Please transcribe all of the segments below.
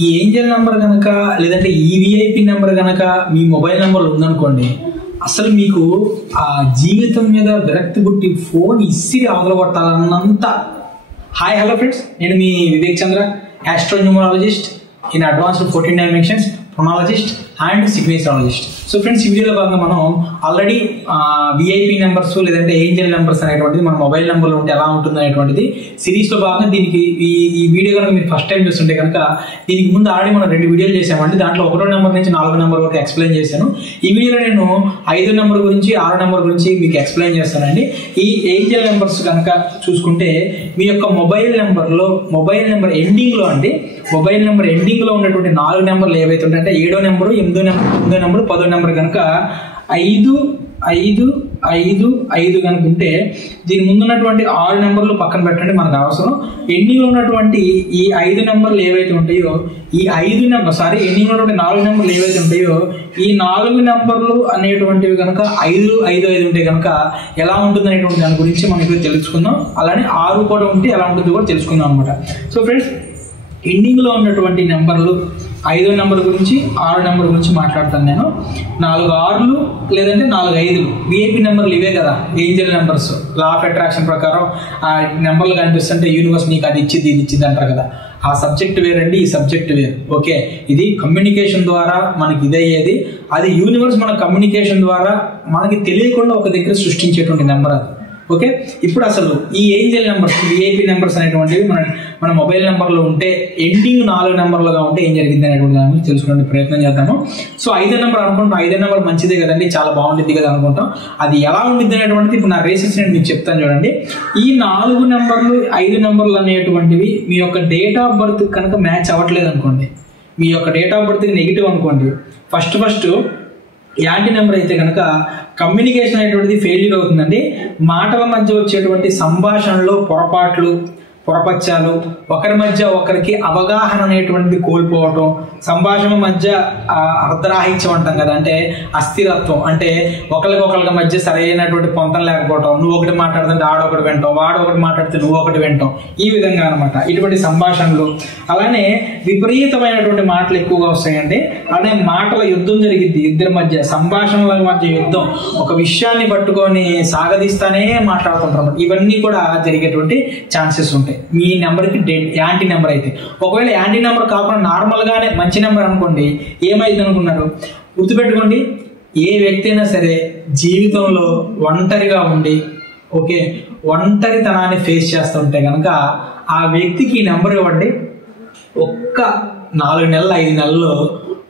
ఈ Angel number కనుక లేదంటే ఈ విఐపి నెంబర్ కనుక మీ మొబైల్ నెంబర్లో ఉందనుకోండి, అసలు మీకు ఆ జీవితం మీద విరక్తి పుట్టి ఫోన్ ఇసిరి ఆదరగొట్టాలన్నంత. హాయ్ హలో ఫ్రెండ్స్, నేను మీ Vivek Chandra, astronumerologist in advanced 14 dimensions, pronologist and signaturologist. So friends, ఈ వీడియోలో భాగంగా మనం ఆల్రెడీ విఐపి నెంబర్స్ లేదంటే ఏంజల్ నెంబర్స్ అనేటువంటిది మన మొబైల్ నెంబర్లో ఉంటే ఎలా ఉంటుంది అనేటువంటిది సిరీస్లో భాగంగా దీనికి ఈ వీడియో కనుక మీరు ఫస్ట్ టైం చూస్తుంటే కనుక దీనికి ముందు ఆల్రెడీ మనం 2 వీడియోలు చేసామండి. దాంట్లో 1వ నెంబర్ నుంచి 4వ నెంబర్ వరకు ఎక్స్ప్లెయిన్ చేశాను. ఈ వీడియోలో నేను 5వ నెంబర్ గురించి 6వ నెంబర్ గురించి మీకు ఎక్స్ప్లెయిన్ చేస్తానండి. ఈ ఏంజల్ నెంబర్స్ కనుక చూసుకుంటే మీ యొక్క మొబైల్ నెంబర్ ఎండింగ్లో అండి, మొబైల్ నెంబర్ ఎండింగ్లో ఉన్నటువంటి 4 నెంబర్లు ఏవైతే ఉంటాయంటే 7వ నెంబరు, 8వ నెంబరు, 10వ నెంబర్ కనుక 5 5 5 5 కనుక ఉంటే దీని ముందున్నటువంటి 6 నెంబర్లు పక్కన పెట్టండి, మనకు అవసరం. ఎండింగ్లో ఉన్నటువంటి ఈ 5 నెంబర్లు ఏవైతే ఉంటాయో ఈ 5 నెంబర్ ఎండింగ్లో ఉన్నటువంటి 4 నెంబర్లు ఏవైతే ఉంటాయో ఈ 4 నెంబర్లు అనేటువంటివి కనుక 5 5 5 ఉంటే కనుక ఎలా ఉంటుంది అనేటువంటి దాని గురించి మనం ఇప్పుడు తెలుసుకుందాం. అలానే 6 కూడా ఉంటే ఎలా ఉంటుంది కూడా తెలుసుకుందాం అనమాట. సో ఫ్రెండ్స్, ఎండింగ్లో ఉన్నటువంటి నెంబర్లు 5వ నెంబర్ గురించి 6వ నెంబర్ గురించి మాట్లాడతాను నేను. 4 6లు లేదంటే 4 5లు విఐపి నెంబర్లు ఇవే కదా Angel numbers. Law of attraction ప్రకారం ఆ నెంబర్లు కనిపిస్తుంటే యూనివర్స్ నీకు అది ఇచ్చింది ఇది ఇచ్చింది అంటారు కదా. ఆ సబ్జెక్ట్ వేరండి, ఈ సబ్జెక్ట్ వేరు. ఓకే, ఇది కమ్యూనికేషన్ ద్వారా మనకి ఇదయ్యేది, అది యూనివర్స్ మన కమ్యూనికేషన్ ద్వారా మనకి తెలియకుండా ఒక దగ్గర సృష్టించేటువంటి నెంబర్ అది. ఓకే, ఇప్పుడు అసలు ఈ ఏంజల్ నెంబర్స్ విఐపి నెంబర్స్ అనేటువంటివి మన మొబైల్ నెంబర్లో ఉంటే ఎండింగ్ 4 నెంబర్లుగా ఉంటే ఏం జరిగింది అనేటువంటి దాని గురించి తెలుసుకునే ప్రయత్నం చేద్దాము. సో 5వ నెంబర్ అనుకుంటాం, 5వ నెంబర్ మంచిదే కదండి, చాలా బాగుంటుంది కదా అనుకుంటాం. అది ఎలా ఉండిద్ది అనేటువంటిది ఇప్పుడు నా రేసెస్ నేను మీకు చెప్తాను చూడండి. ఈ 4 నెంబర్లు 5 నెంబర్లు అనేటువంటివి మీ యొక్క డేట్ ఆఫ్ బర్త్ కనుక మ్యాచ్ అవ్వట్లేదు అనుకోండి, మీ యొక్క డేట్ ఆఫ్ బర్త్ నెగిటివ్ అనుకోండి, ఫస్ట్ యాంటీ నెంబర్ అయితే కనుక కమ్యూనికేషన్ అనేటువంటిది ఫెయిల్యూర్ అవుతుందండి. మాటల మధ్య వచ్చేటువంటి సంభాషణలో పొరపచ్చాలు, ఒకరి మధ్య ఒకరికి అవగాహన అనేటువంటిది కోల్పోవటం, సంభాషణ మధ్య అర్ధరాహిత్యం అంటాం కదా, అంటే అస్థిరత్వం, అంటే ఒకరికి మధ్య సరైనటువంటి పొంతం లేకపోవటం, నువ్వు ఒకటి మాట్లాడుతుంటే ఆడొకటి వింటాం, వాడు ఒకటి మాట్లాడితే నువ్వు ఒకటి వింటాం, ఈ విధంగా అనమాట ఇటువంటి సంభాషణలు. అలానే విపరీతమైనటువంటి మాటలు ఎక్కువగా వస్తాయండి. అలానే మాటల యుద్ధం జరిగిద్ది, ఇద్దరి మధ్య సంభాషణల మధ్య యుద్ధం, ఒక విషయాన్ని పట్టుకొని సాగదీస్తానే మాట్లాడుతుంటారు. ఇవన్నీ కూడా జరిగేటువంటి ఛాన్సెస్ ఉంటాయి మీ నెంబర్కి యాంటీ నెంబర్ అయితే. ఒకవేళ యాంటీ నెంబర్ కాకుండా నార్మల్గానే మంచి నెంబర్ అనుకోండి, ఏమైంది అనుకున్నారు? గుర్తుపెట్టుకోండి, ఏ వ్యక్తి అయినా సరే జీవితంలో ఒంటరిగా ఉండి ఒంటరితనాన్ని ఫేస్ చేస్తుంటే కనుక ఆ వ్యక్తికి ఈ నెంబర్ ఇవ్వండి. ఒక్క 4 నెలలు 5 నెలల్లో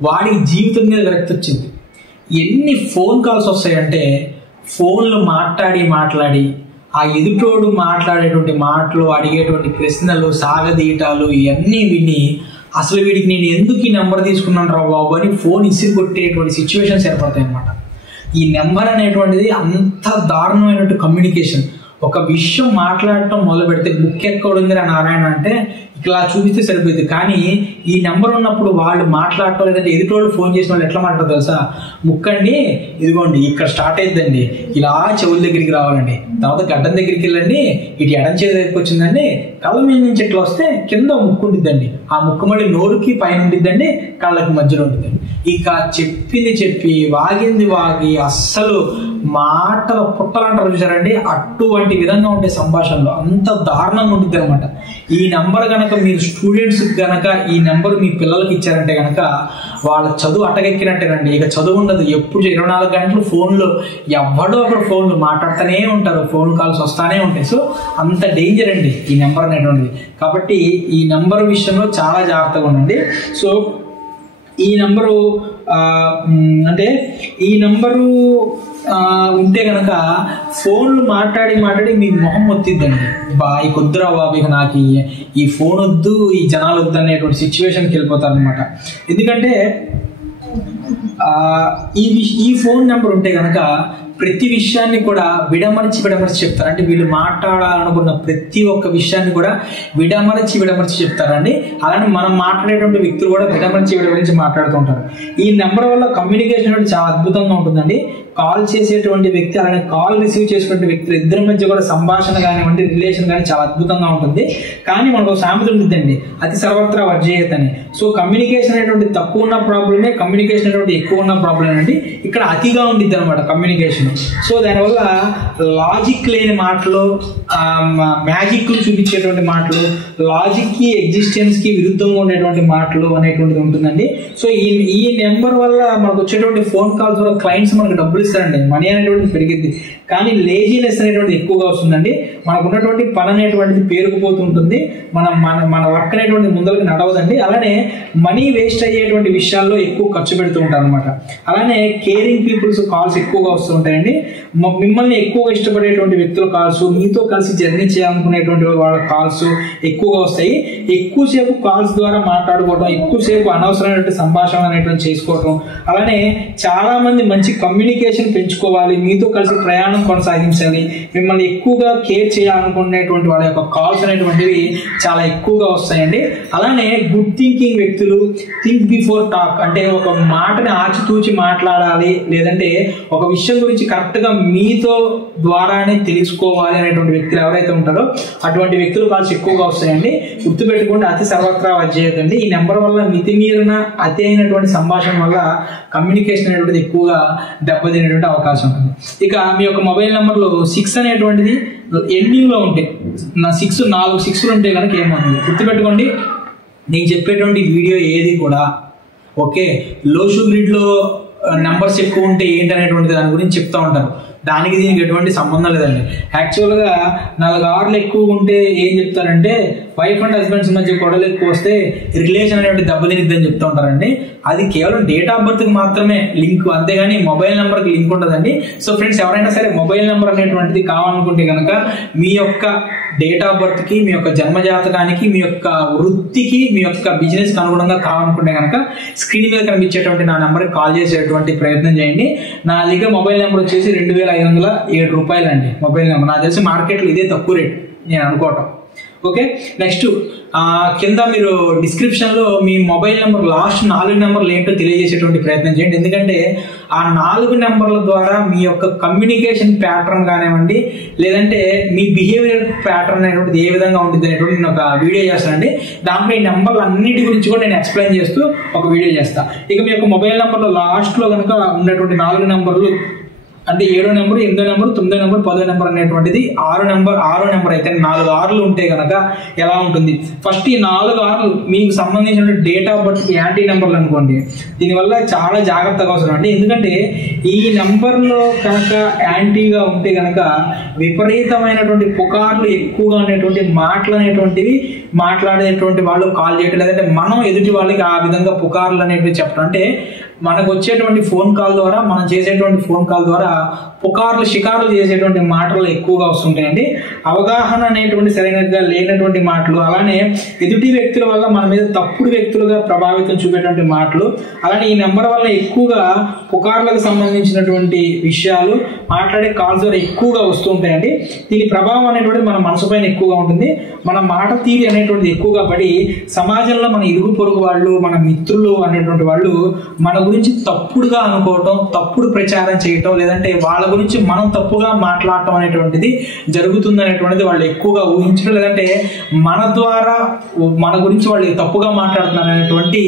వాడికి జీవితం మీద విరక్తి వచ్చింది. ఎన్ని ఫోన్ కాల్స్ వస్తాయంటే ఫోన్లు మాట్లాడి ఆ ఎదుటోడు మాట్లాడేటువంటి మాటలు, అడిగేటువంటి ప్రశ్నలు, సాగదీయటాలు ఇవన్నీ విని అసలు వీడికి నేను ఎందుకు ఈ నెంబర్ తీసుకున్నాను రా బాబు అని ఫోన్ ఇసిరి కొట్టేటువంటి సిచ్యువేషన్స్ ఏర్పడతాయి అన్నమాట. ఈ నెంబర్ అనేటువంటిది అంత దారుణమైనటువంటి కమ్యూనికేషన్. ఒక విషయం మాట్లాడటం మొదలు పెడితే బుక్ ఎక్కడుందిరా నారాయణ అంటే ఇట్లా చూపిస్తే సరిపోయింది, కానీ ఈ నెంబర్ ఉన్నప్పుడు వాళ్ళు మాట్లాడటం లేదంటే ఎదుటోళ్ళు ఫోన్ చేసిన వాళ్ళు ఎట్లా మాట్లాడతారు తెలుసా? ముక్కండి, ఇదిగోండి ఇక్కడ స్టార్ట్ అయిద్దండి, ఇలా చెవుల దగ్గరికి రావాలండి, తర్వాత గడ్డం దగ్గరికి వెళ్ళండి, ఇటు ఎడం చేతి దగ్గరికి వచ్చిందండి, కళ్ళ మీద నుంచి ఇట్లా వస్తే కింద ముక్కు ఉండిద్దండి, ఆ ముక్కు మళ్ళీ నోరుకి పైన ఉండిద్దండి, కళ్ళకి మధ్యలో ఉండిద్దండి. ఇక చెప్పింది చెప్పి వాగింది వాగి అస్సలు మాటల పుట్టలంటారు చూసారండి, అటువంటి విధంగా ఉంటే సంభాషణలో అంత దారుణంగా ఉంటుంది అనమాట. ఈ నెంబర్ కనుక మీరు స్టూడెంట్స్ కనుక ఈ నెంబర్ మీ పిల్లలకి ఇచ్చారంటే కనుక వాళ్ళ చదువు అటకెక్కినట్టేనండి. ఇక చదువు ఉండదు, ఎప్పుడు 24 గంటలు ఫోన్లో ఎవడో ఒకరు ఫోన్లు మాట్లాడుతూనే ఉంటారు, ఫోన్ కాల్స్ వస్తానే ఉంటాయి. సో అంత డేంజర్ అండి ఈ నెంబర్ అనేటువంటిది. కాబట్టి ఈ నెంబర్ విషయంలో చాలా జాగ్రత్తగా ఉండండి. సో ఈ నెంబరు అంటే ఈ నెంబరు ఉంటే కనుక ఫోన్లు మాట్లాడి మీ మొహం ఒత్తిద్దండి. ఈ కొద్దురా బాబు, ఇక నాకు ఈ ఫోన్ వద్దు, ఈ జనాలు వద్దు అనేటువంటి సిచ్యువేషన్కి వెళ్ళిపోతారు అనమాట. ఎందుకంటే ఈ ఫోన్ నెంబర్ ఉంటే కనుక ప్రతి విషయాన్ని కూడా విడమర్చి చెప్తారు. అంటే వీళ్ళు మాట్లాడాలనుకున్న ప్రతి ఒక్క విషయాన్ని కూడా విడమర్చి చెప్తారండి. అలానే మనం మాట్లాడేటువంటి వ్యక్తులు కూడా విడమర్చి మాట్లాడుతుంటారు. ఈ నెంబర్ వల్ల కమ్యూనికేషన్ అనేది చాలా అద్భుతంగా ఉంటుందండి. కాల్ చేసేటువంటి వ్యక్తి అలానే కాల్ రిసీవ్ చేసేటువంటి వ్యక్తులు ఇద్దరి మధ్య కూడా సంభాషణ కానివ్వండి, రిలేషన్ కానీ చాలా అద్భుతంగా ఉంటుంది. కానీ మనకు సామెత ఉంటుందండి, అతి సర్వత్రా వర్జేయత్ అని. సో కమ్యూనికేషన్ అనేటువంటి తక్కువ ఉన్న ప్రాబ్లమే, కమ్యూనికేషన్ అనేటువంటి ఎక్కువ ఉన్న ప్రాబ్లం అండి. ఇక్కడ అతిగా ఉండిద్ది అనమాట కమ్యూనికేషన్. సో దానివల్ల లాజిక్ లేని మాటలు, మ్యాజిక్లు చూపించేటువంటి మాటలు, లాజిక్కి ఎగ్జిస్టెన్స్కి విరుద్ధంగా ఉండేటువంటి మాటలు అనేటువంటిది ఉంటుందండి. సో ఈ నెంబర్ వల్ల మనకు వచ్చేటువంటి ఫోన్ కాల్స్ వల్ల క్లయింట్స్ మనకు డబ్బులు ఇస్తారండి, మనీ అనేటువంటిది పెరిగిద్ది. కానీ లేజీనెస్ అనేటువంటిది ఎక్కువగా వస్తుందండి. మనకు ఉన్నటువంటి పని అనేటువంటిది పేరుకుపోతుంటుంది, మన వర్క్ అనేటువంటిది ముందరకు నడవదండి. అలానే మనీ వేస్ట్ అయ్యేటువంటి విషయాల్లో ఎక్కువ ఖర్చు పెడుతూ ఉంటారు అనమాట. అలానే కేరింగ్ పీపుల్స్ కాల్స్ ఎక్కువగా వస్తూ ఉంటాయండి. మిమ్మల్ని ఎక్కువగా ఇష్టపడేటువంటి వ్యక్తుల కాల్స్, మీతో కలిసి జర్నీ చేయాలనుకునేటువంటి వాళ్ళ కాల్స్ ఎక్కువగా వస్తాయి. ఎక్కువసేపు కాల్స్ ద్వారా మాట్లాడుకోవడం, ఎక్కువసేపు అనవసరమైనటువంటి సంభాషణ అనేటువంటి చేసుకోవడం, అలానే చాలా మంది మంచి కమ్యూనికేషన్ పెంచుకోవాలి, మీతో కలిసి ప్రయాణం కొనసాగించాలి, మిమ్మల్ని ఎక్కువగా కేర్ చేయాలనుకునేటువంటి వాళ్ళ యొక్క కాల్స్ అనేటువంటివి చాలా ఎక్కువగా వస్తాయండి. అలానే గుడ్ థింకింగ్ వ్యక్తులు, థింక్ బిఫోర్ టాక్, అంటే ఒక మాటని ఆచితూచి మాట్లాడాలి, లేదంటే ఒక విషయం గురించి కరెక్ట్గా మీతో ద్వారానే తెలుసుకోవాలి అనేటువంటి వ్యక్తులు ఎవరైతే ఉంటారో అటువంటి వ్యక్తులు కాల్స్ ఎక్కువగా వస్తాయండి. గుర్తుపెట్టుకోండి, అతి సర్వత్రా వర్జేయతండి. ఈ నెంబర్ వల్ల మితిమీరిన అతి అయినటువంటి సంభాషణ వల్ల కమ్యూనికేషన్ అనేటువంటిది ఎక్కువగా దెబ్బతినేటువంటి అవకాశం ఉంటుంది. ఇక మీ యొక్క మొబైల్ నెంబర్లో 6 అనేటువంటిది ఎండింగ్లో ఉంటే, 4 6లు ఉంటే కనుక ఏమవుతుంది గుర్తుపెట్టుకోండి. నేను చెప్పేటువంటి వీడియో ఏది కూడా ఓకే లోషు గ్రిడ్లో నెంబర్స్ ఎక్కువ ఉంటే ఏంటి అనేటువంటి దాని గురించి చెప్తా ఉంటారు. దానికి దీనికి ఎటువంటి సంబంధం లేదండి. యాక్చువల్గా 4 6లు ఎక్కువ ఉంటే ఏం చెప్తారంటే వైఫ్ అండ్ హస్బెండ్స్ మధ్య గొడవలు ఎక్కువ వస్తే రిలేషన్ అనేటువంటి దెబ్బతినిద్దని చెప్తూ ఉంటారండి. అది కేవలం డేట్ ఆఫ్ బర్త్కి మాత్రమే లింక్, అంతేగాని మొబైల్ నెంబర్కి లింక్ ఉండదండి. సో ఫ్రెండ్స్, ఎవరైనా సరే మొబైల్ నెంబర్ అనేటువంటిది కావాలనుకుంటే కనుక మీ యొక్క డేట్ ఆఫ్ బర్త్కి, మీ యొక్క జన్మజాతకానికి, మీ యొక్క వృత్తికి, మీ యొక్క బిజినెస్కి అనుగుణంగా కావాలనుకుంటే కనుక స్క్రీన్ మీద కనిపించేటువంటి నా నెంబర్కి కాల్ చేసేటువంటి ప్రయత్నం చేయండి. నా దగ్గర మొబైల్ నెంబర్ వచ్చేసి 2507 రూపాయలు అండి మొబైల్ నెంబర్. నాకు తెలిసి మార్కెట్లో ఇదే తక్కువ రేట్ నేను అనుకోవటం. ఓకే, నెక్స్ట్ కింద మీరు డిస్క్రిప్షన్లో మీ మొబైల్ నెంబర్ లాస్ట్ 4 నెంబర్లు ఏంటో తెలియజేసేటువంటి ప్రయత్నం చేయండి. ఎందుకంటే ఆ 4 నెంబర్ల ద్వారా మీ యొక్క కమ్యూనికేషన్ ప్యాటర్న్ కానివ్వండి, లేదంటే మీ బిహేవియర్ ప్యాటర్న్ అనేటువంటిది ఏ విధంగా ఉంటుంది అనేటువంటి నేను ఒక వీడియో చేస్తానండి. దాంట్లో ఈ నెంబర్లు అన్నిటి గురించి కూడా నేను ఎక్స్ప్లెయిన్ చేస్తూ ఒక వీడియో చేస్తాను. ఇక మీ యొక్క మొబైల్ నెంబర్లో లాస్ట్లో కనుక ఉన్నటువంటి 4 నెంబర్లు అంటే 7వ నెంబర్, 8వ నెంబర్, 9వ నెంబర్, 10వ నెంబర్ అనేటువంటిది 6వ నెంబర్ అయితే 4 6లు ఉంటే కనుక ఎలా ఉంటుంది? ఫస్ట్ ఈ 4 6లు మీకు సంబంధించిన డేట్ ఆఫ్ బర్త్ యాంటీ నెంబర్లు అనుకోండి. దీనివల్ల చాలా జాగ్రత్తగా అవసరం అండి. ఎందుకంటే ఈ నెంబర్లో కనుక యాంటీగా ఉంటే కనుక విపరీతమైనటువంటి పుకార్లు ఎక్కువగా ఉండేటువంటి మాటలు అనేటువంటివి మాట్లాడేటువంటి వాళ్ళు కాల్ చేయటం, లేదంటే మనం ఎదుటి వాళ్ళకి ఆ విధంగా పుకార్లు అనేటివి చెప్పడం. అంటే మనకు వచ్చేటువంటి ఫోన్ కాల్ ద్వారా, మనం చేసేటువంటి ఫోన్ కాల్ ద్వారా పుకార్లు షికారులు చేసేటువంటి మాటలు ఎక్కువగా వస్తుంటాయండి. అవగాహన అనేటువంటి సరైనదిగా లేనటువంటి మాటలు, అలానే ఎదుటి వ్యక్తుల వల్ల మన మీద తప్పుడు వ్యక్తులుగా ప్రభావితం చూపేటువంటి మాటలు, అలానే ఈ నెంబర్ వల్ల ఎక్కువగా పుకార్లకు సంబంధించినటువంటి విషయాలు మాట్లాడే కాల్స్ ద్వారా ఎక్కువగా వస్తూ ఉంటాయండి. దీని ప్రభావం అనేటువంటిది మన మనసు పైన ఎక్కువగా ఉంటుంది. మన మాట తీరి అనేటువంటిది ఎక్కువగా పడి సమాజంలో మన ఇరుగు పొరుగు వాళ్ళు, మన మిత్రులు అనేటువంటి వాళ్ళు మన గురించి తప్పుడుగా అనుకోవటం, తప్పుడు ప్రచారం చేయటం, లేదంటే వాళ్ళ గురించి మనం తప్పుగా మాట్లాడటం అనేటువంటిది జరుగుతుంది అనేటువంటిది వాళ్ళు ఎక్కువగా ఊహించడం, లేదంటే మన ద్వారా మన గురించి వాళ్ళు తప్పుగా మాట్లాడుతున్నారు అనేటువంటి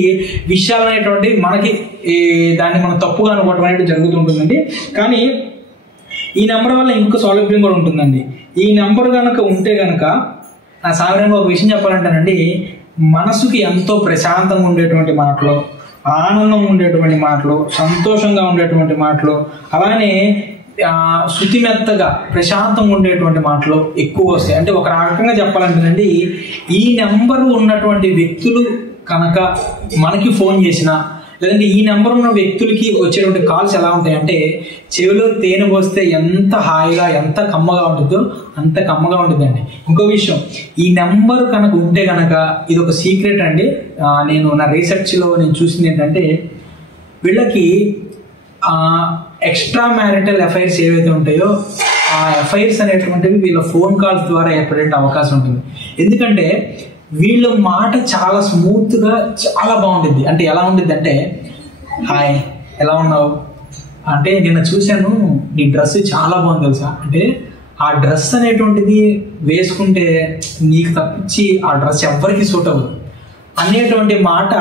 విషయాలు అనేటువంటి మనకి దాన్ని మనం తప్పుగా అనుకోవటం అనేది జరుగుతుంటుందండి. కానీ ఈ నెంబర్ వల్ల ఇంకొక సౌలభ్యం కూడా ఉంటుందండి. ఈ నెంబర్ కనుక ఉంటే కనుక నా సాధారణంగా ఒక విషయం చెప్పాలంటేనండి, మనసుకి ఎంతో ప్రశాంతంగా ఉండేటువంటి మాటలు, ఆనందం ఉండేటువంటి మాటలు, సంతోషంగా ఉండేటువంటి మాటలు, అలానే శృతిమెత్తగా ప్రశాంతంగా ఉండేటువంటి మాటలు ఎక్కువ వస్తాయి. అంటే ఒక రకంగా చెప్పాలంటేనండి, ఈ నెంబరు ఉన్నటువంటి వ్యక్తులు కనుక మనకి ఫోన్ చేసినా, లేదంటే ఈ నెంబర్ ఉన్న వ్యక్తులకి వచ్చేటువంటి కాల్స్ ఎలా ఉంటాయంటే చెవిలో తేనె పోస్తే ఎంత హాయిగా, ఎంత కమ్మగా ఉంటుందో అంత కమ్మగా ఉంటుందండి. ఇంకో విషయం, ఈ నెంబర్ కనుక ఉంటే కనుక ఇది ఒక సీక్రెట్ అండి. నేను నా రీసెర్చ్లో నేను చూసింది ఏంటంటే, వీళ్ళకి ఎక్స్ట్రా మ్యారిటల్ అఫైర్స్ ఏవైతే ఉంటాయో ఆ అఫైర్స్ అనేటువంటివి వీళ్ళ ఫోన్ కాల్స్ ద్వారా ఏర్పడే అవకాశం ఉంటుంది. ఎందుకంటే వీళ్ళ మాట చాలా స్మూత్గా చాలా బాగుంటుంది. అంటే ఎలా ఉంటుంది అంటే, హాయ్ ఎలా ఉన్నావు అంటే, నిన్న చూశాను నీ డ్రెస్ చాలా బాగుంది తెలుసా అంటే, ఆ డ్రెస్ అనేటువంటిది వేసుకుంటే నీకు తప్పించి ఆ డ్రెస్ ఎవరికి సూట్ అవ్వదు అనేటువంటి మాట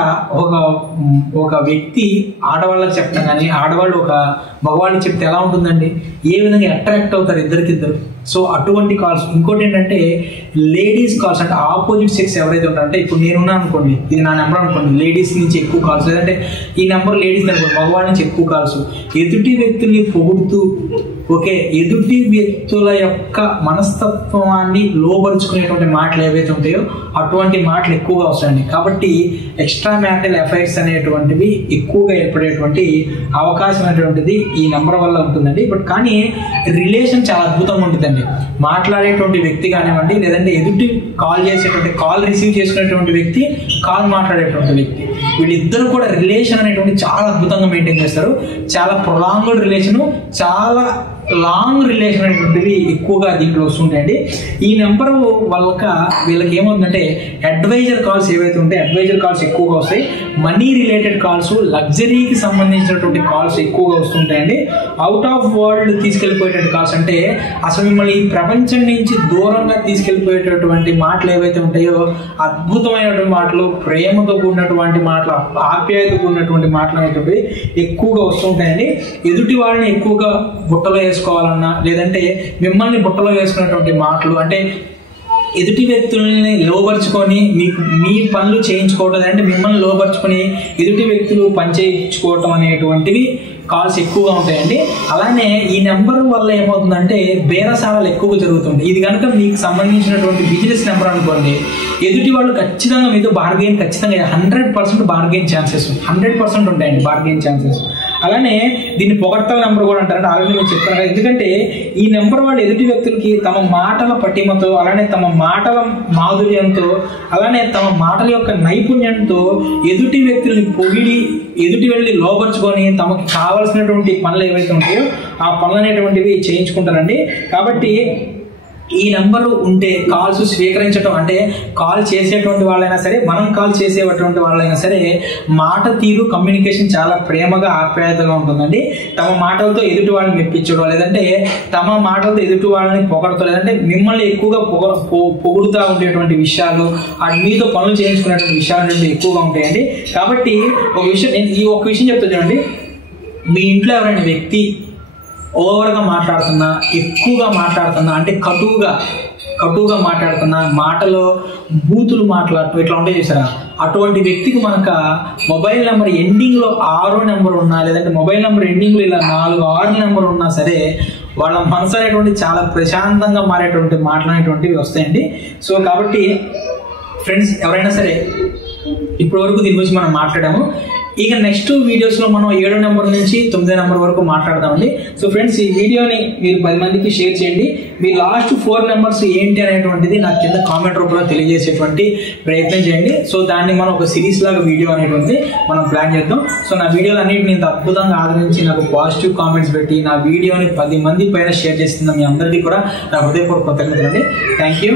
ఒక వ్యక్తి ఆడవాళ్ళకి చెప్పడం కానీ, ఆడవాళ్ళు ఒక మగవాళ్ళకి చెప్తే ఎలా ఉంటుందండి, ఏ విధంగా అట్రాక్ట్ అవుతారు ఇద్దరికిద్దరు. సో అటువంటి కాల్స్. ఇంకోటి ఏంటంటే లేడీస్ కాల్స్, అంటే ఆపోజిట్ సెక్స్ ఎవరైతే ఉంటారంటే, ఇప్పుడు నేనున్నా అనుకోండి, ఇది నా నెంబర్ అనుకోండి, లేడీస్ నుంచి ఎక్కువ కాల్స్, లేదంటే ఈ నెంబర్ లేడీస్ అనుకోండి, మగవాళ్ళ నుంచి ఎక్కువ కాల్స్, ఎదుటి వ్యక్తుల్ని పొగుడుతూ ఓకే ఎదుటి వ్యక్తుల యొక్క మనస్తత్వాన్ని లోపరుచుకునేటువంటి మాటలు ఏవైతే ఉంటాయో అటువంటి మాటలు ఎక్కువగా వస్తాయండి. కాబట్టి ఎక్స్ట్రా మ్యారిటల్ అఫైర్స్ అనేటువంటివి ఎక్కువగా ఏర్పడేటువంటి అవకాశం అనేటువంటిది ఈ నెంబర్ వల్ల ఉంటుందండి. బట్ కానీ రిలేషన్ చాలా అద్భుతంగా ఉంటుందండి. మాట్లాడేటువంటి వ్యక్తి కానివ్వండి, లేదంటే ఎదుటి కాల్ చేసేటువంటి, కాల్ రిసీవ్ చేసుకునేటువంటి వ్యక్తి, కాల్ మాట్లాడేటువంటి వ్యక్తి, వీళ్ళిద్దరూ కూడా రిలేషన్ అనేటువంటి చాలా అద్భుతంగా మెయింటైన్ చేస్తారు. చాలా ప్రొలాంగ్డ్ రిలేషను, చాలా లాంగ్ రిలేషన్ అనేటువంటివి ఎక్కువగా దీంట్లో వస్తుంటాయండి. ఈ నెంబర్ వీళ్ళకి ఏమవుతుందంటే అడ్వైజర్ కాల్స్ ఏవైతే ఉంటాయో అడ్వైజర్ కాల్స్ ఎక్కువగా వస్తాయి. మనీ రిలేటెడ్ కాల్స్, లగ్జరీకి సంబంధించినటువంటి కాల్స్ ఎక్కువగా వస్తుంటాయండి. అవుట్ ఆఫ్ వరల్డ్ తీసుకెళ్ళిపోయేటువంటి కాల్స్, అంటే అసలు మిమ్మల్ని ఈ ప్రపంచం నుంచి దూరంగా తీసుకెళ్ళిపోయేటటువంటి మాటలు ఏవైతే ఉంటాయో అద్భుతమైనటువంటి మాటలు, ప్రేమతో కూడినటువంటి మాటలు, ఆప్యాయతతో కూడినటువంటి మాటలు అనేటువంటివి ఎక్కువగా వస్తుంటాయండి. ఎదుటి వాళ్ళని ఎక్కువగా బుట్టలో వేసుకోవాలన్నా, లేదంటే మిమ్మల్ని బుట్టలో వేసుకునేటువంటి మాటలు, అంటే ఎదుటి వ్యక్తులని లోపరుచుకొని మీ పనులు చేయించుకోవటం, అంటే మిమ్మల్ని లోపరుచుకొని ఎదుటి వ్యక్తులు పని చేయించుకోవటం అనేటువంటివి కాల్స్ ఎక్కువగా ఉంటాయండి. అలానే ఈ నెంబర్ వల్ల ఏమవుతుందంటే బేరసారాలు ఎక్కువగా జరుగుతుంది. ఇది కనుక మీకు సంబంధించినటువంటి బిజినెస్ నెంబర్ అనుకోండి, ఎదుటి వాళ్ళు ఖచ్చితంగా మీతో బార్గెయిన్, ఖచ్చితంగా 100% బార్గెయిన్ ఛాన్సెస్ 100% ఉంటాయండి బార్గెయిన్ ఛాన్సెస్. అలానే దీన్ని పొగడ్తల నెంబర్ కూడా అంటారంటే ఆల్రెడీ నేను చెప్తాను కదా. ఎందుకంటే ఈ నెంబర్ వాళ్ళు ఎదుటి వ్యక్తులకి తమ మాటల పటిమతో, అలానే తమ మాటల మాధుర్యంతో, అలానే తమ మాటల యొక్క నైపుణ్యంతో ఎదుటి వ్యక్తుల్ని పొగిడి ఎదుటి వెళ్ళి లోపరుచుకొని తమకు కావాల్సినటువంటి పనులు ఏవైతే ఉంటాయో ఆ పనులు అనేటువంటివి చేయించుకుంటారండి. కాబట్టి ఈ నెంబరు ఉంటే కాల్స్ స్వీకరించడం, అంటే కాల్ చేసేటువంటి వాళ్ళైనా సరే, మనం కాల్ చేసేటువంటి వాళ్ళైనా సరే, మాట తీరు, కమ్యూనికేషన్ చాలా ప్రేమగా, ఆప్యాయతగా ఉంటుందండి. తమ మాటలతో ఎదుటి వాళ్ళని మెప్పించడం, లేదంటే తమ మాటలతో ఎదుటి వాళ్ళని పొగడతో, లేదంటే మిమ్మల్ని ఎక్కువగా పొగుడుతూ ఉండేటువంటి విషయాలు, మీతో పనులు చేయించుకునేటువంటి విషయాలు అనేవి ఎక్కువగా ఉంటాయండి. కాబట్టి నేను ఒక విషయం చెప్తా చూడండి. మీ ఇంట్లో ఎవరైనా వ్యక్తి ఓవర్గా మాట్లాడుతున్నా, ఎక్కువగా మాట్లాడుతున్నా, అంటే కటువుగా మాట్లాడుతున్నా, మాటలో బూతులు మాట్లాడుతూ ఇట్లా ఉంటాయి చూసారా, అటువంటి వ్యక్తికి మనకు మొబైల్ నెంబర్ ఎండింగ్లో 6 నెంబర్ ఉన్నా, లేదంటే మొబైల్ నెంబర్ ఎండింగ్లో ఇలా 4, 6 నెంబర్ ఉన్నా సరే వాళ్ళ మనసు అనేటువంటి చాలా ప్రశాంతంగా మారేటువంటి మాట్లాడేటువంటివి వస్తాయండి. సో కాబట్టి ఫ్రెండ్స్, ఎవరైనా సరే ఇప్పటి వరకు దీని గురించి మనం మాట్లాడాము. ఇక నెక్స్ట్ వీడియోస్లో మనం 7 నెంబర్ నుంచి 9 నెంబర్ వరకు మాట్లాడదామండి. సో ఫ్రెండ్స్, ఈ వీడియోని మీరు 10 మందికి షేర్ చేయండి. మీ లాస్ట్ 4 నెంబర్స్ ఏంటి అనేటువంటిది నాకు కింద కామెంట్ రూపంలో తెలియజేసేటువంటి ప్రయత్నం చేయండి. సో దాన్ని మనం ఒక సిరీస్ లాగా వీడియో అనేటువంటిది మనం ప్లాన్ చేద్దాం. సో నా వీడియోలు అన్నింటినీ ఇంత అద్భుతంగా ఆదరించి నాకు పాజిటివ్ కామెంట్స్ పెట్టి నా వీడియోని 10 మంది పైన షేర్ చేస్తున్న మీ అందరికీ కూడా నా హృదయపూర్వక కృతజ్ఞతలు అండి. Thank you.